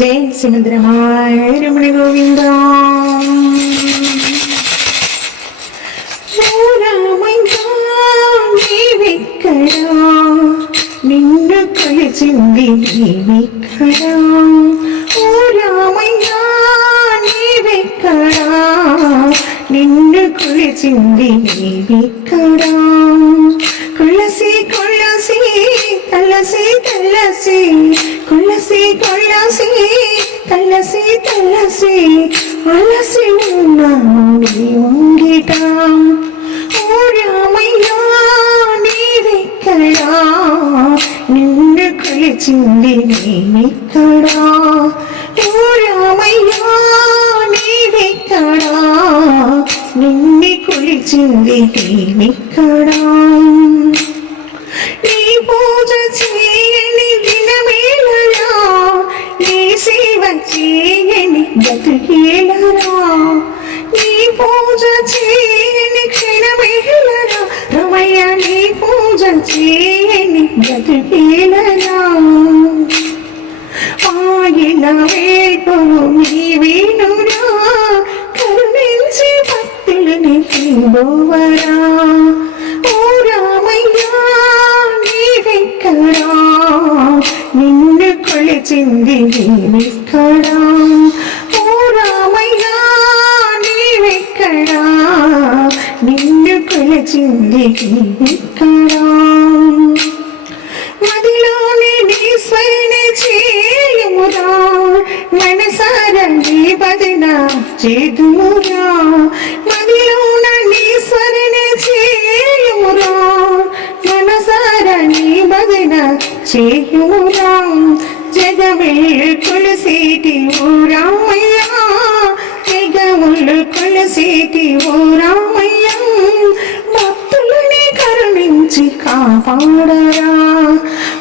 జయ సముద్రమాయ రమణ గోవింద ఓ రామయ్య నీవెక్కడ నిన్ను కొలిచింది నీవెక్కడ ఓ రామయ్య నీవెక్కడ నిన్ను కొలిచింది నీవెక్కడ కలసి కలసి కొలసి కొలసి కలసి కలసి అలసి ఉన్నాము నీ ఉంగిట ఓ రామయ్యా నీవెక్కడా నిన్ను కొలిచింది నేనెక్కడా? ఓ రామయ్యా నీవెక్కడా నిన్ను కొలిచింది నేనెక్కడా? చేయని నీ పూజ చేయని క్షణమేలరా రమయ్య నీ పూజ చేయని బతుకేలరా ఆయన వేపు నీవేనురా కరుణించి భక్తులని తీబోవరా ఓ రామయ్యా నీవెక్కడా నిన్ను కొలిచింది నీవెక్కడా మదిలోని నీ స్మరణ చేయుమురా మనసార నీ చేదుమురా మదిలోన నీ స్మరణ చేయుమురా మనసార నీ చేయుమురా జగమే కొలసేటి ఓ జగములు కొలసేటి ఓ పాడరా?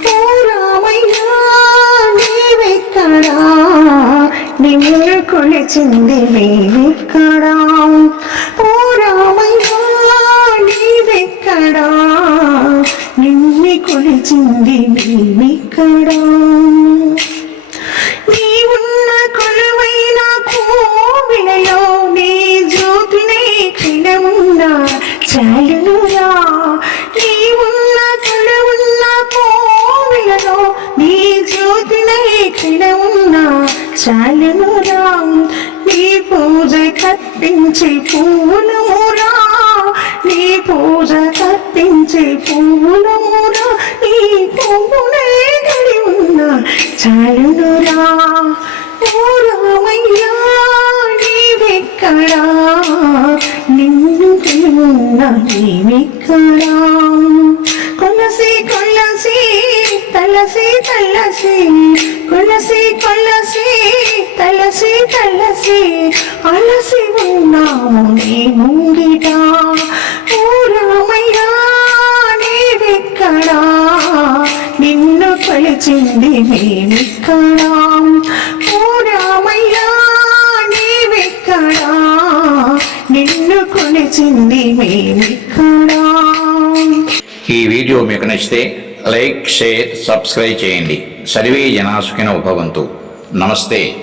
ఓ రామయ్యా నీవెక్కడా? నిన్ను కొలిచింది నేనెక్కడా ఓ రామయ్యా నీవెక్కడా? నిన్ను కొలిచింది నేనెక్కడా నీవున్న కొలువైన కోవిలలో నీ జ్యోతినే క్షణమున్నా చాలునురా జ్యోతినే క్షణమున్నా చాలునురా నీ పూజ కప్పించే పూలమురా. నీ పూజ కప్పించే పూలమురా. నీ పువ్వునే గడి ఉన్నా చాలునురా. ఓ రామయ్యా నీవెక్కడా? నిన్ను ఉన్నా నీవెక్కడా? కొలసి కొలసి తలసి తలసి కొలసి కొలసి తలసి తలసి అలసి ఉన్నాము నీ ముంగిట. ఓ నీవెక్కడా? నిన్ను కొలిచింది మేమెక్కడా? ఓ నీవెక్కడా? నిన్ను కొలిచింది ఈ వీడియో మీకు నచ్చితే లైక్ షేర్ సబ్స్క్రైబ్ చేయండి. సర్వే జనాసుకిన ఉపవంతు నమస్తే.